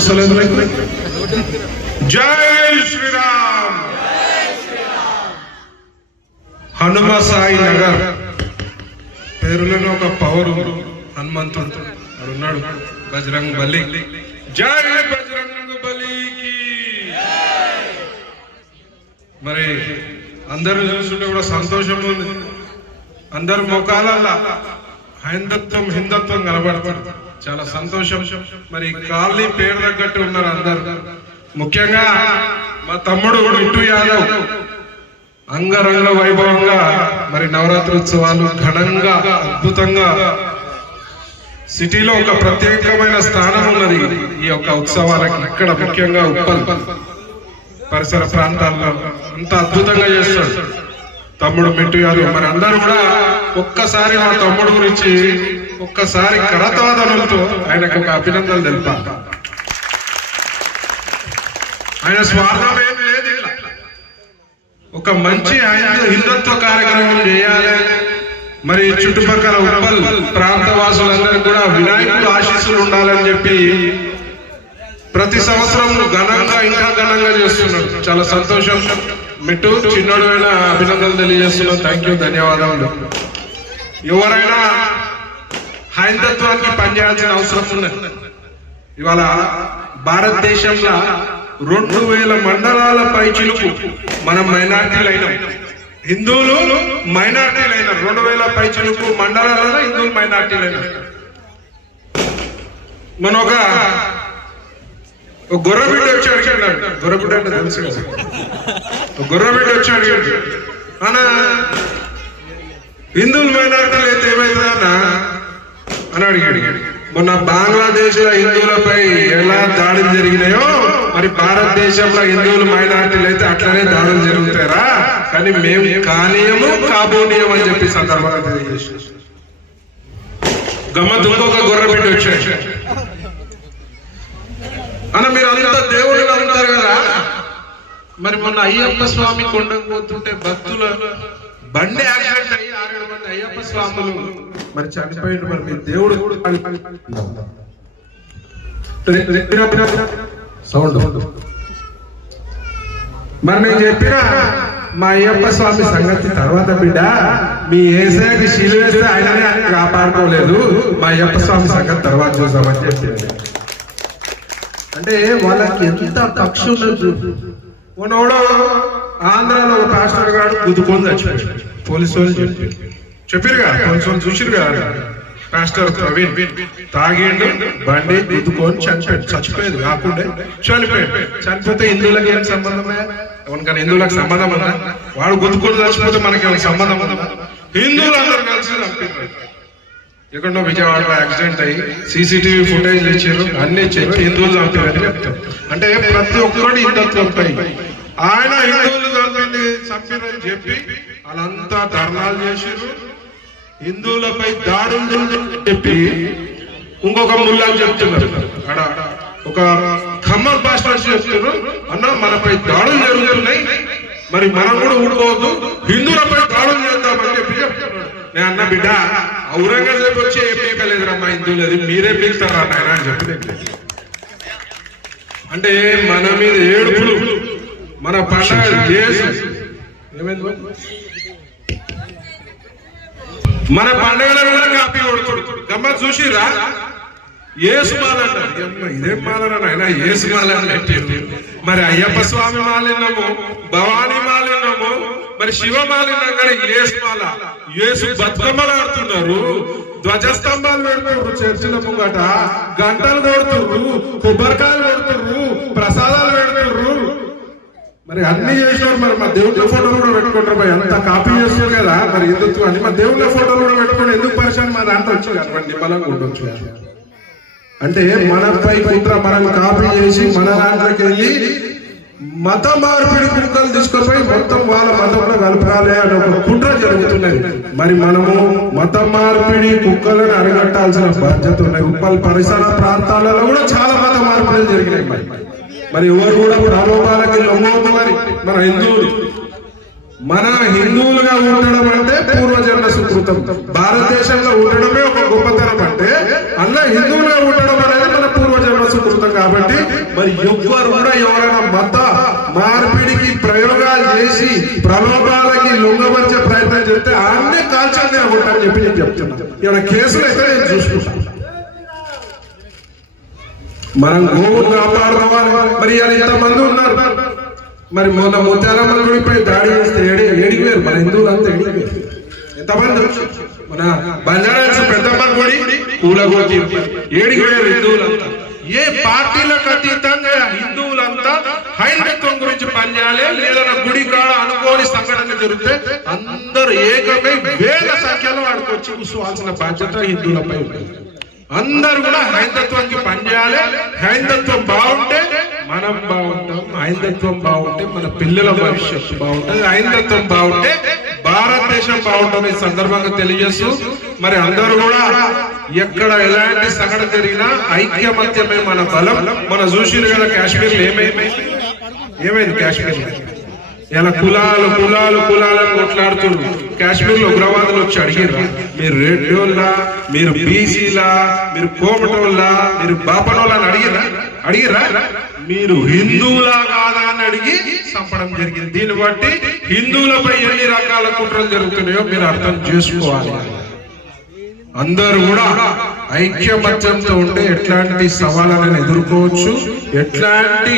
వస్తలేదు మీకు? జై శ్రీరామ్. హనుమ సాయి నగర్ పేరులోనే ఒక పవర్, హనుమంతుడు ఉన్నాడు, బజరంగ్ బలి. జై బజరంగ్ బలికి. మరి అందరూ చూస్తుంటే కూడా సంతోషం ఉంది. అందరు ముఖాలల్లా హైందత్వం హిందుత్వం కనబడుతుంది. చాలా సంతోషం. మరి కాలనీ పేరు తగ్గట్టు ఉన్నారు అందరు. ముఖ్యంగా మా తమ్ముడు ఇటు యాదవ్ అంగరంగ వైభవంగా మరి నవరాత్రి ఉత్సవాలు ఘనంగా అద్భుతంగా సిటీలో ఒక ప్రత్యేకమైన స్థానం ఉన్నది ఈ యొక్క ఉత్సవాలకి. ఇక్కడ ముఖ్యంగా ఉప్పల్ పరిసర ప్రాంతాల్లో అంత అద్భుతంగా చేస్తాడు తమ్ముడు మిట్టు యాదవ్. మరి అందరూ కూడా ఒక్కసారి మా తమ్ముడు గురించి ఒక్కసారి కరతాదనులతో ఆయనకు ఒక అభినందనలు తెలిపాలి. ఆయన స్వార్థం ఏం లేదు, ఒక మంచి హిందుత్వ కార్యక్రమం చేయాలి. మరి చుట్టుపక్కల ఉప్పల్ ప్రాంత వాసులందరికీ కూడా వినాయకుడు ఆశీస్సులు ఉండాలని చెప్పి ప్రతి సంవత్సరం ఘనంగా ఇంకా ఘనంగా చేస్తున్నాడు. చాలా సంతోషం. మిట్టు చిన్నోడు అయినా అభినందనలు తెలియజేస్తున్నాం. థ్యాంక్ యూ, ధన్యవాదాలు. ఎవరైనా హైందత్వానికి పనిచేయాల్సిన అవసరం ఉన్నది. ఇవాళ భారతదేశంలో 2000 మండలాల పైచిలుకు మనం మైనార్టీలైనాం. హిందువులు మైనార్టీలైన 2000 పైచిలుకు మండలాలలో హిందువులు మైనార్టీలైన. మన ఒక గొర్రెబిడ్డ వచ్చి అడిగాడు, గొర్రెబిడ్డ అంటే తెలుసు కదా, గొర్రెబిడ్డ వచ్చి అడిగాడు, అన్నా హిందువులు మైనార్టీలు అయితే ఏమైతుందన్నా అని అడిగాడు. మొన్న బంగ్లాదేశ్ లో హిందువులపై ఎలా దాడులు జరిగినాయో మరి భారతదేశంలో హిందువులు మైనార్టీలు అయితే అట్లనే దాడులు జరుగుతారా, కానీ మేము కానీయము కాబోనీయం అని చెప్పి సందర్భంగా తెలియజేసి గమ్మత్ ఇంకొక గొర్రెబిడ్డ వచ్చాడు. అన్న మీరు అంతా దేవుడు అంటారు కదా, మరి మొన్న అయ్యప్ప స్వామి కొండకు పోతుంటే భక్తుల బండి యాక్సిడెంట్ అయ్యి 6-7 మంది అయ్యప్ప స్వాములు మరి చనిపోయింది. మరి మీ దేవుడు సౌండ్ మరి మేము చెప్పిన మా అయ్యప్ప స్వామి సంగతి తర్వాత బిడ్డ, మీ ఏసైకి శీలు వేస్తే ఆయననే ఆయన కాపాడుకోలేదు, మా అయ్యప్ప స్వామి సంగతి తర్వాత చూసామని చెప్పింది. అంటే వాళ్ళకి ఎంత పక్షి ఉండదు. మనోడు ఆంధ్రాలో ఒక పాస్టర్ గారు గుద్దుకొని చచ్చిపోయాడు. పోలీసు వాళ్ళు చెప్పారు కదా, పోలీసు వాళ్ళు చూసిరు కదా, పాస్టర్ ప్రవీణ్ తాగిండు, బండి గుద్దుకొని చచ్చిపోయేది కాకుండా చనిపోయాడు. చనిపోతే హిందువులకు ఏం సంబంధమే? ఎవరికైనా హిందువులకు సంబంధం ఉందా? వాడు గుద్దుకొని చచ్చిపోతే మనకి ఏమైనా సంబంధం ఉందా? హిందువులు అందరూ కలిసి చంపారు. ఎక్కడో విజయవాడలో యాక్సిడెంట్ అయ్యి సీసీటీవీ ఫుటేజ్ ఇచ్చారు, అన్ని ఇచ్చారు, హిందువులు చంపారని చెప్తారు. అంటే ప్రతి ఒక్కటి హిందుత్వంపై ఆయన హిందువులు చంపారని చెప్పి వాళ్ళంతా ధర్నాలు చేశారు, హిందువులపై దాడులు చెప్పి ఇంకొక ముల్లాలు చెప్తున్నారు. అక్కడ ఒక ఖమ్మం పాస్టర్స్ చెప్తున్నారు, అన్న మనపై దాడులు జరుగుతున్నాయి, మరి మనం కూడా ఊడుకోవద్దు, హిందువులపై దాడులు చేద్దామని చెప్పి చెప్తున్నాడు. నేను అన్న బిడ్డ, ఔరంగజేబు వచ్చి ఏం పీకలేదురమ్మా హిందువులు, అది మీరే పీకుతారా నాయన అని చెప్పి. అంటే మన మీద ఏడుపులు, మన పండుగ ఏమైంది, మన పండుగలను కూడా కాపీ కొడుతుడు. గమ్మత్ చూసిరా, ఏసు మాల అంటారు. ఇదేం మాలరా నాయన, ఏసు మాల అంటే మరి అయ్యప్ప స్వామి మాలిన్నాము, భవానీ మాలిన్నాము, మరి శివ మాలిన్నాం కానీ ఏసు మాల, ఏసు బతుకమ్మలు ఆడుతున్నారు, ధ్వజస్తంభాలు పెడుతున్నారు, చర్చిల ముంగట గంటలు కొడుతుర్రు, కొబ్బరికాయలు పెడుతుర్రు, ప్రసాదాలు పెడుతుర్రు, మరి అన్ని చేసినారు. మరి మా దేవుళ్ళ ఫోటోలు కూడా పెట్టుకుంటారు, అంత కాపీ చేస్తున్నారు కదా. మరి హిందుత్వం అని మా దేవుళ్ళ ఫోటోలు కూడా పెట్టుకుని ఎందుకు పరిశ్రమ మా దాంట్లో వచ్చు కదా, నిమ్మలంగా ఉండొచ్చు. అంటే మనపై కుట్ర, మనం కాపీ చేసి మన దాంట్లోకి వెళ్ళి మత మార్పిడి కుక్కలు తీసుకొనిపోయి మొత్తం వాళ్ళ మతంలో కలపాలి అని ఒక కుట్ర జరుగుతున్నది. మరి మనము మత మార్పిడి కుక్కలను అరిగట్టాల్సిన బాధ్యత ఉన్నాయి. ఉప్పల్ పరిసర ప్రాంతాలలో కూడా చాలా మత మార్పిడిలు జరిగినాయి. మరి ఎవరు కూడా ప్రలోభాలకి లొంగవద్దు. మరి మన హిందువులుగా ఉండడం అంటే పూర్వజన్మ సుకృతం. భారతదేశంలో ఉండడమే ఒక గొప్పతనం. అంటే అలా హిందువులుగా ఉండడం అనేది మన పూర్వజన్మ సుకృతం ఉన్నాం కాబట్టి మరి ఎవ్వరు కూడా ఎవరైనా మత మార్పిడికి ప్రయోగాలు చేసి ప్రలోభాలకి లొంగవచ్చే ప్రయత్నం చేస్తే అన్నీ కాల్చాలని ఉంటారని చెప్పి నేను చెప్తున్నాను. ఇక్కడ కేసులు అయితే నేను చూసుకుంటాను. మనం గోవును కాపాడుకోవాలి. మరి ఇలా ఇంతమంది ఉన్నారు. మరి మొన్న ముత్యాలమ్మ గుడిపై దాడి చేస్తే ఏడిపోయారు మన హిందువులంతా ఏడిపోయారు. ఎంతమంది మన బంజారా పెద్దమ్మ గుడి కూలగొట్టి ఏడిపోయారు హిందువులంతా. ఏ పార్టీలకు అతీతంగా హిందువులంతా హైందత్వం గురించి పనిచేయాలి. ఏదైనా గుడి కాడ అనుకోని సంఘటన జరిగితే అందరూ ఏకమై వేల సంఖ్యలో వాడికి వచ్చి కూర్చోవాల్సిన బాధ్యత హిందువులపై ఉంటుంది. అందరూ కూడా హైందత్వానికి పనిచేయాలి. హైందత్వం బాగుంటే మనం బాగుంటాం. హైందత్వం బాగుంటే మన పిల్లల భవిష్యత్తు బాగుంటుంది. హైందత్వం బాగుంటే భారతదేశం బాగుంటుంది. ఈ సందర్భంగా తెలియజేస్తూ మరి అందరూ కూడా ఎక్కడ ఎలాంటి సంఘటన జరిగినా ఐక్యమత్యమే మన బలం. మన చూసిరు కదా కాశ్మీర్ లో ఏమైంది కాశ్మీర్ ఇలా కులాలు కొట్లాడుతున్నారు. కాశ్మీర్ లో ఉగ్రవాదులు వచ్చి అడిగిర్రా, మీరు రెడ్డోళ్ళా, మీరు బీసీలా, మీరు కోమటోళ్ళా, మీరు బాపనోళ్ళ అని అడిగిర్రా మీరు హిందువులా కాదా అని అడిగి చంపడం జరిగింది. దీన్ని బట్టి హిందువులపై ఎన్ని రకాల కుట్రలు జరుగుతున్నాయో మీరు అర్థం చేసుకోవాలి. అందరూ కూడా ఐక్యమత్యంతో ఉంటే ఎట్లాంటి సవాళ్ళనైనా ఎదుర్కోవచ్చు, ఎట్లాంటి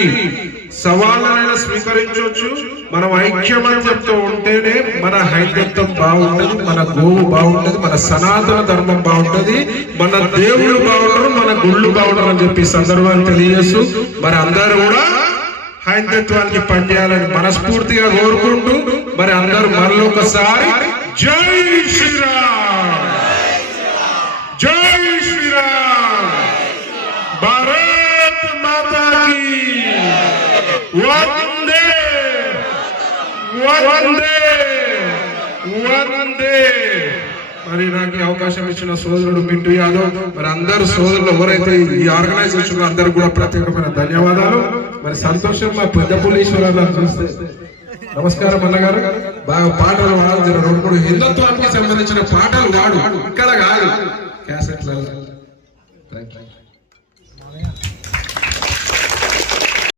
సవాళ్ళనైనా స్వీకరించవచ్చు. మనం ఐక్యమత్యంతో ఉంటేనే మన హైందత్వం బాగుంటది, మన గోవు బాగుంటది, మన సనాతన ధర్మం బాగుంటది, మన దేవుళ్ళు బాగుంటారు, మన గుళ్ళు బాగుంటారు అని చెప్పి సందర్భాన్ని తెలియజేస్తూ మరి అందరూ కూడా హైందత్వానికి పనిచేయాలని మనస్ఫూర్తిగా కోరుకుంటూ మరి అందరూ మరొకసారి జై శ్రీరామ్, జై శ్రీరామ్, భారత్ మాతా కీ వందే వందే వందే. మరి నాకు అవకాశం ఇచ్చిన సోదరుడు మింటూ యాదవ్, మరి అందరు సోదరులు ఎవరైతే ఈ ఆర్గనైజేషన్ అందరూ కూడా ప్రత్యేకమైన ధన్యవాదాలు. మరి సంతోషం మా పెద్ద పులీశ్వరాన్ని చూస్తే. నమస్కారం అన్నగారు. బాగా పాటలు వాడు, 2-3 హిందుత్వానికి సంబంధించిన పాటలు వాడు, ఇక్కడ కాదు క్యాసెట్లలో. Thank you.